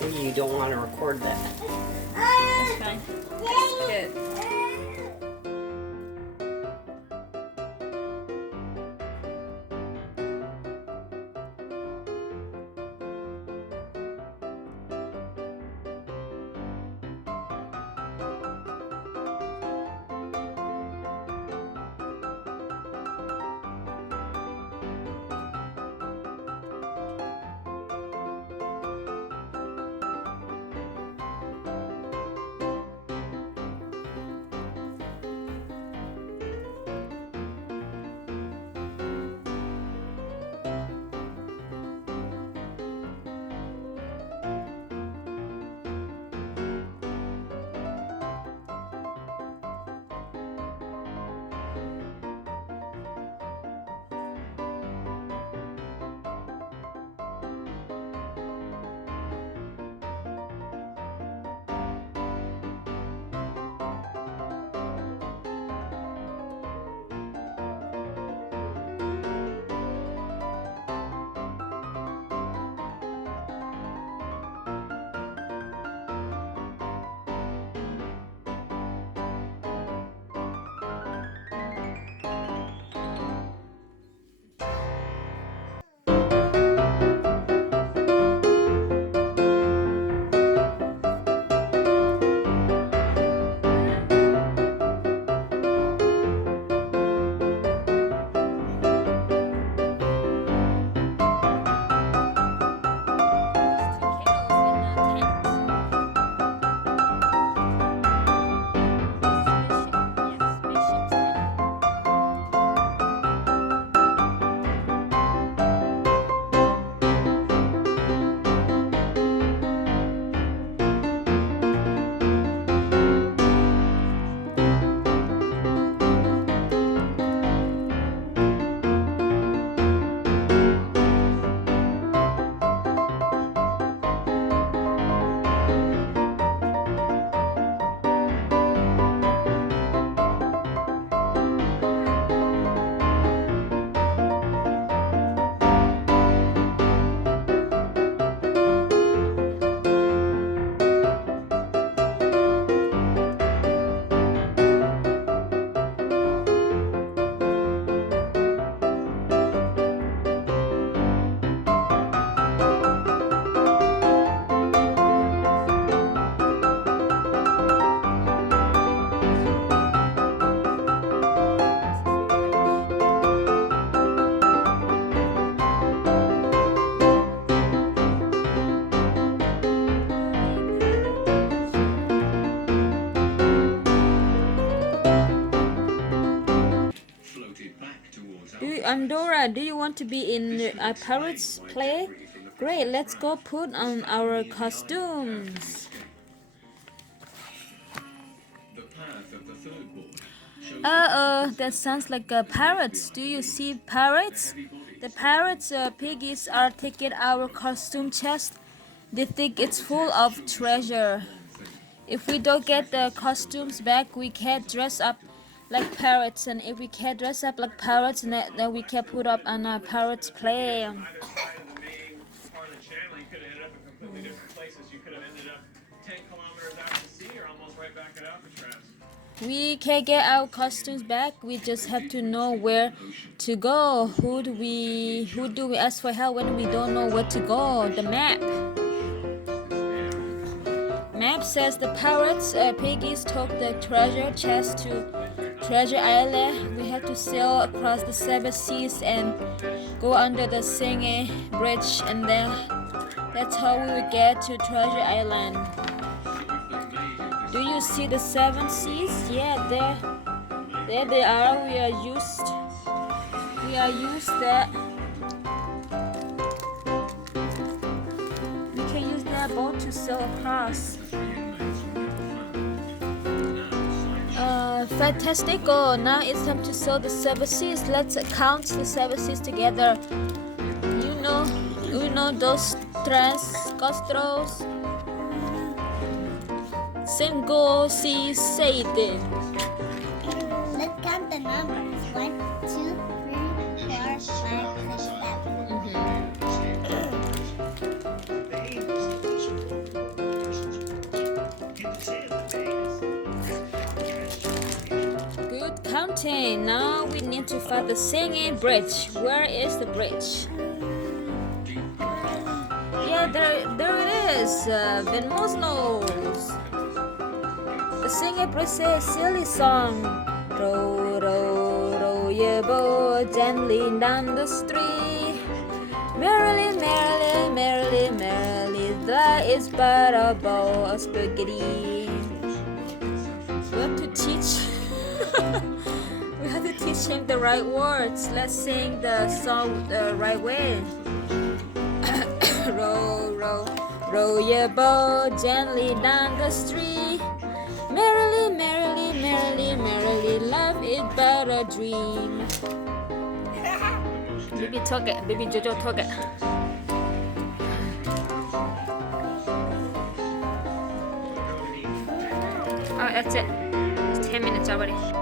Maybe you don't want to record that. That's fine. Good. Dora, do you want to be in a pirate's play? Great, let's go put on our costumes. That sounds like pirates. Do you see pirates? The pirates piggies are taking our costume chest. They think it's full of treasure. If we don't get the costumes back, we can't dress up like pirates, and if we can't dress up like pirates, then we can put up on a pirate's play. We can get our costumes back. We just have to know where to go. Who do we ask for help when we don't know where to go? The map. Map says the pirates piggies took the treasure chest to Treasure Island. We have to sail across the 7 seas and go under the singing bridge, and then that's how we will get to Treasure Island. Do you see the 7 seas? Yeah, there they are. We are used that. We can use that. boat to sail across. Fantastico. Now it's time to sail the seven seas. Let's count the seven seas together. Uno, dos, tres, cuatro, cinco, seis, siete. Let's count the numbers. 1, 2, 3, 4, 5, 6, 7. Good counting. Now we need to find the singing bridge. Where is the bridge? Yeah, there it is. Venus knows. The singing bridge says silly song. Row, row, row your boat gently down the street. Merrily, merrily, merrily, merrily, that is but a bowl of spaghetti. We have to teach. We have to teach him the right words. Let's sing the song the right way. Row, row, row your boat gently down the street. Merrily, merrily, merrily, merrily, life is but a dream. Baby talk it, baby Jojo talk it. Oh, that's it. It's 10 minutes already.